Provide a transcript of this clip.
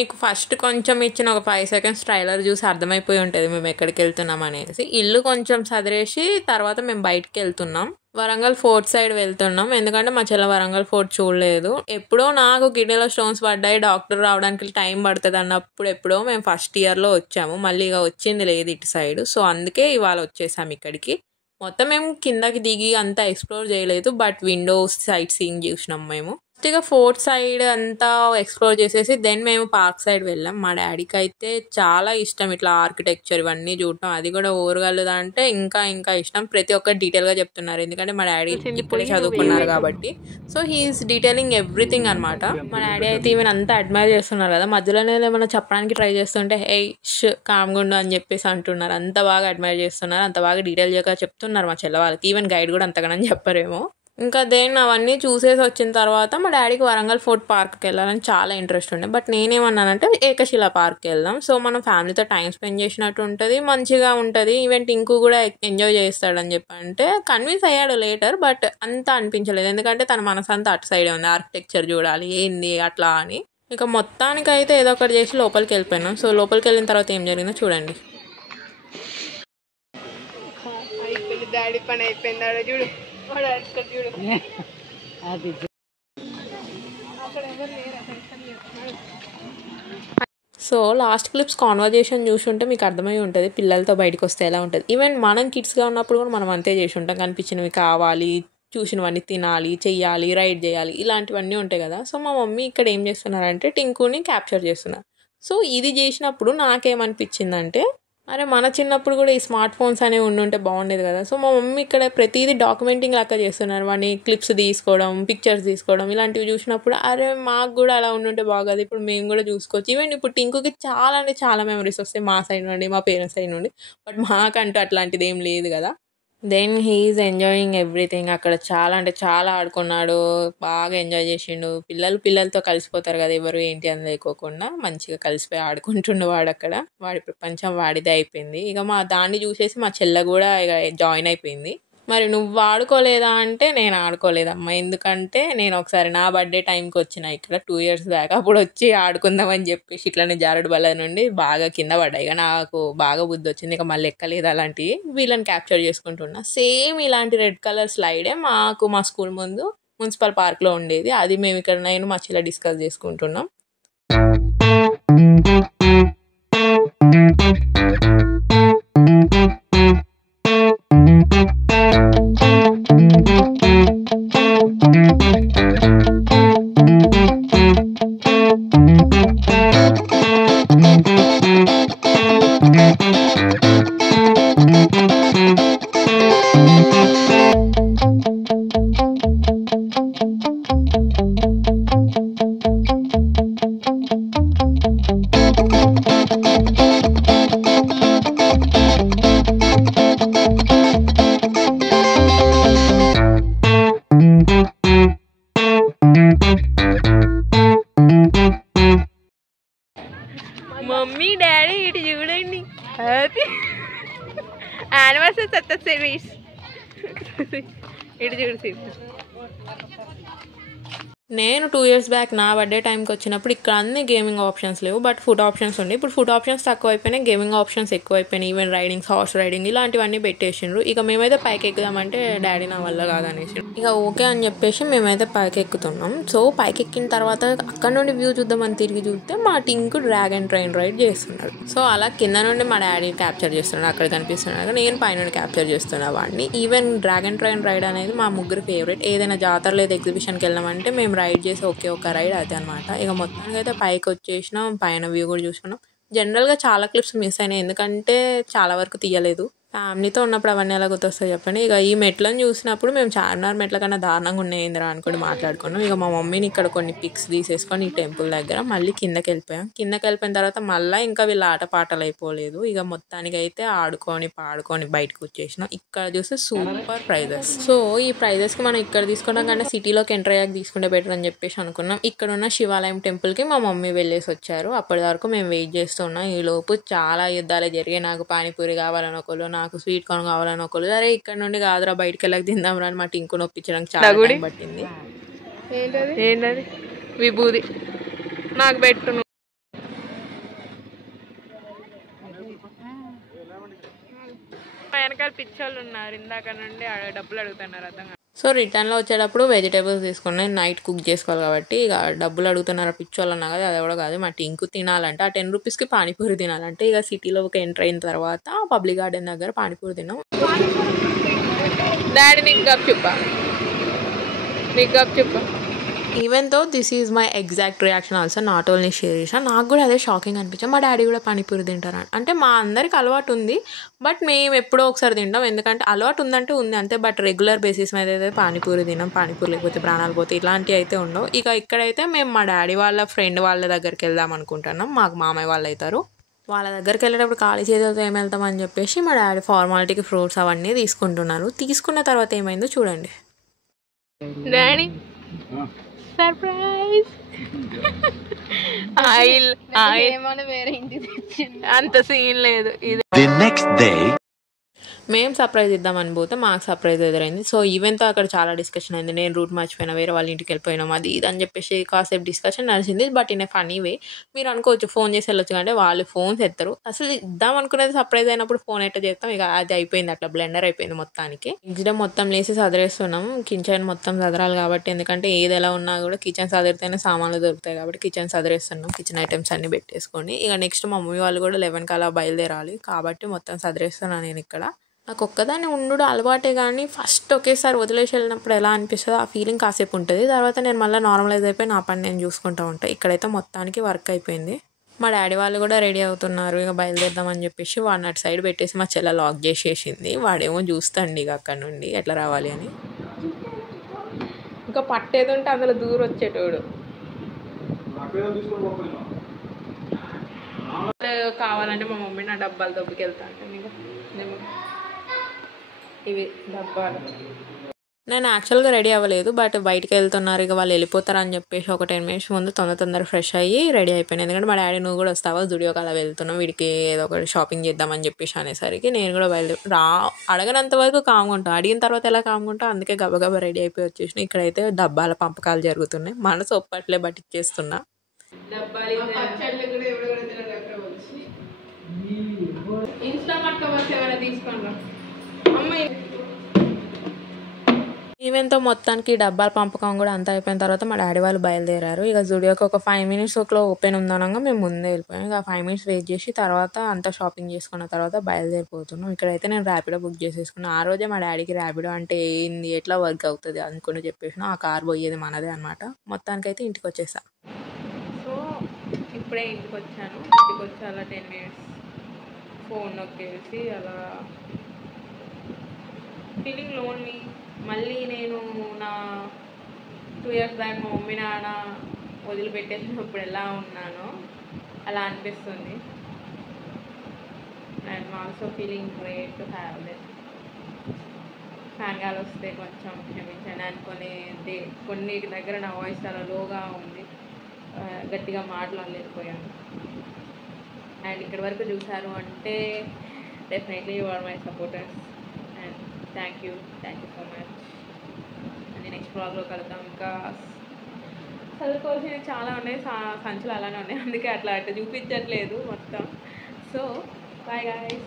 మీకు ఫస్ట్ కొంచెం ఇచ్చిన ఒక 5 సెకండ్స్ ట్రైలర్ చూసి అర్థమైపోయి ఉంటుంది మేము ఎక్కడికి వెళ్తున్నాం అనేసి. ఇల్లు కొంచెం సదిరేసి తర్వాత మేము బయటికి వెళ్తున్నాం. వరంగల్ ఫోర్ట్ సైడ్ వెళ్తున్నాం, ఎందుకంటే మా చెల్ల వరంగల్ ఫోర్ట్ చూడలేదు. ఎప్పుడో నాకు కిడ్నీలో స్టోన్స్ పడ్డాయి, డాక్టర్ రావడానికి టైం పడుతుంది అన్నప్పుడు ఎప్పుడో మేము ఫస్ట్ ఇయర్లో వచ్చాము. మళ్ళీ ఇక వచ్చింది లేదు ఇటు సైడ్. సో అందుకే ఇవాళ వచ్చేసాము ఇక్కడికి. మొత్తం మేము కిందకి దిగి అంతా ఎక్స్ప్లోర్ చేయలేదు, బట్ విండోస్ సైట్ సీయింగ్ చూసినాం మేము. ఫస్ట్గా ఫోర్ట్ సైడ్ అంతా ఎక్స్ప్లోర్ చేసేసి దెన్ మేము పార్క్ సైడ్ వెళ్ళాం. మా డాడీకి అయితే చాలా ఇష్టం ఇట్లా ఆర్కిటెక్చర్ ఇవన్నీ చూడటం, అది కూడా ఓరగల్లుదా అంటే ఇంకా ఇంకా ఇష్టం. ప్రతి ఒక్కటి డీటెయిల్గా చెప్తున్నారు, ఎందుకంటే మా డాడీ ఇప్పుడే చదువుకున్నారు కాబట్టి. సో హీఈస్ డీటెయిలింగ్ ఎవ్రీథింగ్ అనమాట. మా డాడీ అయితే ఈవెన్ అంతా అడ్మైర్ చేస్తున్నారు కదా, మధ్యలోనే ఏమైనా చెప్పడానికి ట్రై చేస్తుంటే కామ్గుండు అని చెప్పేసి అంటున్నారు. అంత బాగా అడ్మైర్ చేస్తున్నారు, అంత బాగా డీటెయిల్గా చెప్తున్నారు మా చెల్ల వాళ్ళకి. ఈవెన్ గైడ్ కూడా అంతగానని చెప్పరేమో. ఇంకా దెన్ అవన్నీ చూసేసి వచ్చిన తర్వాత మా డాడీకి వరంగల్ ఫోర్ట్ పార్క్కి వెళ్ళాలని చాలా ఇంట్రెస్ట్ ఉండే, బట్ నేనేమన్నానంటే ఏకశిలా పార్క్కి వెళ్దాం. సో మనం ఫ్యామిలీతో టైం స్పెండ్ చేసినట్టు ఉంటుంది, మంచిగా ఉంటుంది, ఈవెన్ టింకు కూడా ఎంజాయ్ చేస్తాడని చెప్పి అంటే కన్విన్స్ అయ్యాడు లేటర్. బట్ అంతా అనిపించలేదు, ఎందుకంటే తన మనసు అంతా అటు సైడే ఉంది, ఆర్కిటెక్చర్ చూడాలి ఏంది అట్లా అని. ఇక మొత్తానికైతే ఏదో ఒకటి చేసి లోపలికి వెళ్ళిపోయినాం. సో లోపలికి వెళ్ళిన తర్వాత ఏం జరిగిందో చూడండి. డాడీ పని అయిపోయిందాడు చూడు. సో లాస్ట్ క్లిప్స్ కాన్వర్జేషన్ చూసుంటే మీకు అర్థమై ఉంటుంది పిల్లలతో బయటకు వస్తే ఎలా ఉంటుంది. ఈవెన్ మనం కిడ్స్గా ఉన్నప్పుడు కూడా మనం అంతే చేసి ఉంటాం, కనిపించినవి కావాలి, చూసినవన్నీ తినాలి, చెయ్యాలి, రైడ్ చేయాలి, ఇలాంటివన్నీ ఉంటాయి కదా. సో మా మమ్మీ ఇక్కడ ఏం చేస్తున్నారంటే టింకుని క్యాప్చర్ చేస్తున్నారు. సో ఇది చేసినప్పుడు నాకేమనిపించిందంటే, అరే మన చిన్నప్పుడు కూడా ఈ స్మార్ట్ ఫోన్స్ అనేవి ఉండుంటే బాగుండేది కదా. సో మా మమ్మీ ఇక్కడ ప్రతిదీ డాక్యుమెంటింగ్ లాగా చేస్తున్నారు, వాడిని క్లిప్స్ తీసుకోవడం, పిక్చర్స్ తీసుకోవడం, ఇలాంటివి చూసినప్పుడు అరే మాకు కూడా అలా ఉండుంటే బాగోదు, ఇప్పుడు మేము కూడా చూసుకోవచ్చు. ఈవెన్ ఇప్పుడు టింకుకి చాలా అంటే చాలా మెమరీస్ వస్తాయి మా సైడ్ నుండి, మా పేరెంట్స్ సైడ్ నుండి, బట్ మాకంటూ అట్లాంటిది ఏం లేదు కదా. Then he's enjoying everything. అక్కడ చాలా అంటే చాలా ఆడుకున్నాడు, బాగా ఎంజాయ్ చేసిండు. పిల్లలతో కలిసిపోతారు కదా, ఎవరు ఏంటి అని లేకోకుండా మంచిగా కలిసిపోయి ఆడుకుంటుండు వాడు. అక్కడ వాడి ప్రపంచం వాడిదే అయిపోయింది. ఇక మా దాన్ని చూసేసి మా చెల్ల కూడా ఇక జాయిన్ అయిపోయింది. మరి నువ్వు ఆడుకోలేదా అంటే నేను ఆడుకోలేదమ్మా, ఎందుకంటే నేను ఒకసారి నా బర్త్డే టైంకి వచ్చిన ఇక్కడ 2 years బ్యాక్, అప్పుడు వచ్చి ఆడుకుందామని చెప్పేసి ఇట్లానే జారుడు బల్ల నుండి బాగా కింద పడ్డాయి. ఇక నాకు బాగా బుద్ధి వచ్చింది, ఇక మళ్ళీ ఎక్కలేదు అలాంటివి. వీళ్ళని క్యాప్చర్ చేసుకుంటున్నా. సేమ్ ఇలాంటి రెడ్ కలర్ స్లైడే మాకు మా స్కూల్ ముందు మున్సిపల్ పార్క్లో ఉండేది, అది మేము ఇక్కడ నేను మా చెల్ల డిస్కస్ చేసుకుంటున్నాం. మమ్మీ డాడీ ఇటు చూడండి, హ్యాపీ యానివర్సరీ సక్సెస్. ఇటు చూసి నేను 2 years బ్యాక్ నా బర్త్డే టైంకి వచ్చినప్పుడు ఇక్కడ అన్ని గేమింగ్ ఆప్షన్స్ లేవు, బట్ ఫుడ్ ఆప్షన్స్ ఉండే. ఇప్పుడు ఫుడ్ ఆప్షన్స్ తక్కువ అయిపోయినాయి, గేమింగ్ ఆప్షన్స్ ఎక్కువ అయిపోయినాయి. ఈవెన్ రైడింగ్స్, హార్స్ రైడింగ్ ఇలాంటివన్నీ పెట్టేసిండ్రు. ఇక మేమైతే పైకి ఎక్కుదామంటే డాడీ నా వల్ల కాదనేసి ఇక ఓకే అని చెప్పేసి మేమైతే పైకి ఎక్కుతున్నాం. సో పైకి ఎక్కిన తర్వాత అక్కడ నుండి వ్యూ చూద్దామని తిరిగి చూస్తే మా టింకు డ్రాగన్ ట్రైన్ రైడ్ చేస్తున్నాడు. సో అలా కింద నుండి మా డాడీ క్యాప్చర్ చేస్తున్నాడు, అక్కడ కనిపిస్తున్నాడు, నేను పైన క్యాప్చర్ చేస్తున్నా వాడిని. ఈవెన్ డ్రాగన్ ట్రైన్ రైడ్ అనేది మా ముగ్గురు ఫేవరెట్. ఏదైనా జాతర లేదా ఎగ్జిబిషన్కి వెళ్ళామంటే మేము రైడ్ చేసి ఒక రైడ్ అదే అనమాట. ఇక మొత్తానికి అయితే పైకి వచ్చేసినాం, పైన వ్యూ కూడా చూసుకున్నాం. జనరల్గా చాలా క్లిప్స్ మిస్ అయినాయి, ఎందుకంటే చాలా వరకు తీయలేదు. ఫ్యామిలీతో ఉన్నప్పుడు అవన్నీ ఎలా గుర్తొస్తాయి చెప్పండి. ఇక ఈ మెట్లను చూసినప్పుడు మేము చార్మినార్ మెట్ల కన్నా దారుణంగా ఉన్నాయిందిరా అనుకుని మాట్లాడుకున్నాం. ఇక మా మమ్మీని ఇక్కడ కొన్ని పిక్స్ తీసేసుకొని ఈ టెంపుల్ దగ్గర మళ్ళీ కిందకి వెళ్ళిపోయాం. కిందకి వెళ్ళిపోయిన తర్వాత మళ్ళీ ఇంకా వీళ్ళ ఆటపాటలు అయిపోలేదు. ఇక మొత్తానికి అయితే ఆడుకొని పాడుకొని బయటకు వచ్చేసినాం. ఇక్కడ చూస్తే సూపర్ ప్రైజెస్. సో ఈ ప్రైజెస్కి మనం ఇక్కడ తీసుకున్నాం కానీ సిటీలోకి ఎంటర్ అయ్యాక తీసుకుంటే బెటర్ అని చెప్పేసి అనుకున్నాం. ఇక్కడ ఉన్న శివాలయం టెంపుల్కి మా మమ్మీ వెళ్ళేసి వచ్చారు. అప్పటి వరకు మేము వెయిట్ చేస్తున్నాం. ఈ లోపు చాలా యుద్ధాలు జరిగాయి. నాకు పానీపూరి కావాలని ఒకళ్ళు, నాకు స్వీట్ కార్న్ కావాలని ఒకళ్ళు, అరే ఇక్కడ నుండి కాదురా బయటకు వెళ్ళక తిందాంరా అని మా టింకు నొప్పించడానికి చాలా టైం పట్టింది. ఏంటది? విభూది నాకు పెట్టు. వెనకాల పిచ్చోళ్ళు ఉన్నారు, ఇందాక నుండి డబ్బులు అడుగుతున్నారు అర్థం. సో రిటర్న్లో వచ్చేటప్పుడు వెజిటేబుల్స్ తీసుకున్నాయి. నైట్ కుక్ చేసుకోవాలి కాబట్టి ఇక డబ్బులు అడుగుతున్నారు పిచ్చోళ్ళు అన్నా కదా, అది కూడా కాదు మా టింకు తినాలంటే ఆ 10 రూపీస్కి పానీపూరి తినాలంటే ఇక సిటీలోకి ఎంటర్ అయిన తర్వాత పబ్లిక్ గార్డెన్ దగ్గర పానీపూరి తిన్నాం. డాడీ నీకు గప్ చెప్పా, నీకు గప్ చెప్పా. Even though this is my exact reaction also, not only Shirisha. నాకు కూడా అదే షాకింగ్ అనిపించింది. మా డాడీ కూడా పానీపూరి తింటారు అంటే మా అందరికి అలవాటు ఉంది, బట్ మేము ఎప్పుడో ఒకసారి తింటాం. ఎందుకంటే అలవాటు ఉందంటే ఉంది అంతే, బట్ రెగ్యులర్ బేసిస్ మీద అయితే పానీపూరి తినాం. పానీపూరి లేకపోతే ప్రాణాలు పోతే ఇలాంటివి అయితే ఉండవు. ఇక ఇక్కడైతే మేము మా డాడీ వాళ్ళ ఫ్రెండ్ వాళ్ళ దగ్గరికి వెళ్దాం అనుకుంటున్నాం. మాకు మామయ్య వాళ్ళు అవుతారు. వాళ్ళ దగ్గరికి వెళ్ళేటప్పుడు ఖాళీ చేతులతో ఏమి వెళ్తామని చెప్పేసి మా డాడీ ఫార్మాలిటీకి ఫ్రూట్స్ అవన్నీ తీసుకుంటున్నారు. తీసుకున్న తర్వాత ఏమైందో చూడండి. Daddy surprise. అంత సీన్ లేదు. మేము సర్ప్రైజ్ ఇద్దామని పోతే మాకు సర్ప్రైజ్ ఎదురైంది. సో ఈవెంట్తో అక్కడ చాలా డిస్కషన్ అయింది. నేను రూట్ మర్చిపోయినా, వేరే వాళ్ళ ఇంటికి వెళ్ళిపోయినాం, అది ఇది అని చెప్పేసి కాసేపు డిస్కషన్ నడిచింది. But in a funny way. మీరు అనుకోవచ్చు ఫోన్ చేసి వెళ్ళొచ్చు అంటే వాళ్ళు ఫోన్స్ ఎత్తారు. అసలు ఇద్దాం అనుకునేది సర్ప్రైజ్ అయినప్పుడు ఫోన్ ఎట్లా చేస్తాం. ఇక అది అయిపోయింది, అట్లా బ్లెండర్ అయిపోయింది మొత్తానికి. నెక్స్ట్ డే మొత్తం లేసి సదరేస్తున్నాం. కిచెన్ మొత్తం సదరాలి కాబట్టి, ఎందుకంటే ఏది ఎలా ఉన్నా కూడా కిచెన్ సదిరితేనే సామాన్లు దొరుకుతాయి కాబట్టి కిచెన్ సదరేస్తున్నాం. కిచెన్ ఐటమ్స్ అన్ని పెట్టేసుకొని ఇక నెక్స్ట్ మా మమ్మీ వాళ్ళు కూడా 11 అలా బయలుదేరాలి కాబట్టి మొత్తం సదరేస్తున్నాను నేను ఇక్కడ. నాకు ఒక్కదాన్ని ఉండు అలవాటే కానీ ఫస్ట్ ఒకేసారి వదిలేసి వెళ్ళినప్పుడు ఎలా అనిపిస్తుందో ఆ ఫీలింగ్ కాసేపు ఉంటుంది. తర్వాత నేను మళ్ళీ నార్మలైజ్ అయిపోయి నా పని నేను చూసుకుంటూ ఉంటాను. ఇక్కడైతే మొత్తానికి వర్క్ అయిపోయింది. మా డాడీ వాళ్ళు కూడా రెడీ అవుతున్నారు. ఇక బయలుదేరదామని చెప్పేసి వాడిని అటు సైడ్ పెట్టేసి మా చెల్ల లాక్ చేసేసింది. వాడేమో చూస్తాండి ఇక అక్కడ నుండి ఎట్లా రావాలి అని. ఇంకా పట్టేది ఉంటే అందులో దూరం వచ్చేటోడు. కావాలంటే మా మమ్మీ నా డబ్బాలు దొబ్బకి వెళ్తా అంటే ఇవి డబ్బాలు. నేను యాక్చువల్గా రెడీ అవ్వలేదు, బట్ బయటకు వెళ్తున్నారు ఇక వాళ్ళు వెళ్ళిపోతారని చెప్పేసి ఒక 10 మినిట్స్ ముందు తొందర ఫ్రెష్ అయ్యి రెడీ అయిపోయాను. ఎందుకంటే మా డాడీ నువ్వు కూడా వస్తావా జుడియోకి అలా వెళ్తున్నాం, వీడికి ఏదో ఒకటి షాపింగ్ చేద్దామని చెప్పేసి అనేసరికి నేను కూడా అడగనంత వరకు కామ్గా ఉంటాను. అడిగిన తర్వాత ఎలా కామ్గా ఉంటా, అందుకే గబగబా రెడీ అయిపోయి వచ్చేసిన. ఇక్కడైతే డబ్బాల పంపకాలు జరుగుతున్నాయి. మనసు ఒప్పట్లే బట్ ఇచ్చేస్తున్నా. ఈవెంట్తో మొత్తానికి డబ్బాల పంపకం కూడా అంతా అయిపోయిన తర్వాత మా డాడీ వాళ్ళు బయలుదేరారు. ఇక జుడియోకి ఒక 5 minutes ఓపెన్ ఉందనగా మేము ముందే వెళ్ళిపోయాం. ఇక 5 minutes వెయిట్ చేసి తర్వాత అంతా షాపింగ్ చేసుకున్న తర్వాత బయలుదేరిపోతున్నాం. ఇక్కడైతే నేను ర్యాపిడో బుక్ చేసేసుకున్నాను. ఆ రోజే మా డాడీకి ర్యాపిడో అంటే ఏంది, ఎట్లా వర్క్ అవుతుంది అనుకుని చెప్పేసిన ఆ కార్ పోయేది మనదే అనమాట. మొత్తానికైతే ఇంటికి వచ్చేసా. సో ఇప్పుడే ఇంటికి వచ్చాను. ఇంటికి వచ్చి అలా 10 minutes ఫోన్ నొక్కేసి అలా ఫీలింగ్ లోన్లీ. మళ్ళీ నేను నా 2 years బ్యాక్ మా మమ్మీ నాన్న వదిలిపెట్టేసినప్పుడు ఎలా ఉన్నానో అలా అనిపిస్తుంది. I'm also feeling great to have this. Fan గాలి వస్తే కొంచెం క్షమించండి అనుకునే కొన్ని దగ్గర నా వాయిస్ చాలా లోగా ఉంది, గట్టిగా మాట్లాడలేకపోయాను. అండ్ ఇక్కడి వరకు చూసారు అంటే definitely you are my supporters and thank you so much. And next బ్లాగ్లో కలుద్దాం. ఇంకా చదువుకోవాల్సినవి చాలా ఉన్నాయి, సంచులు అలానే ఉన్నాయి, అందుకే అట్లా చూపించట్లేదు మొత్తం. So bye guys.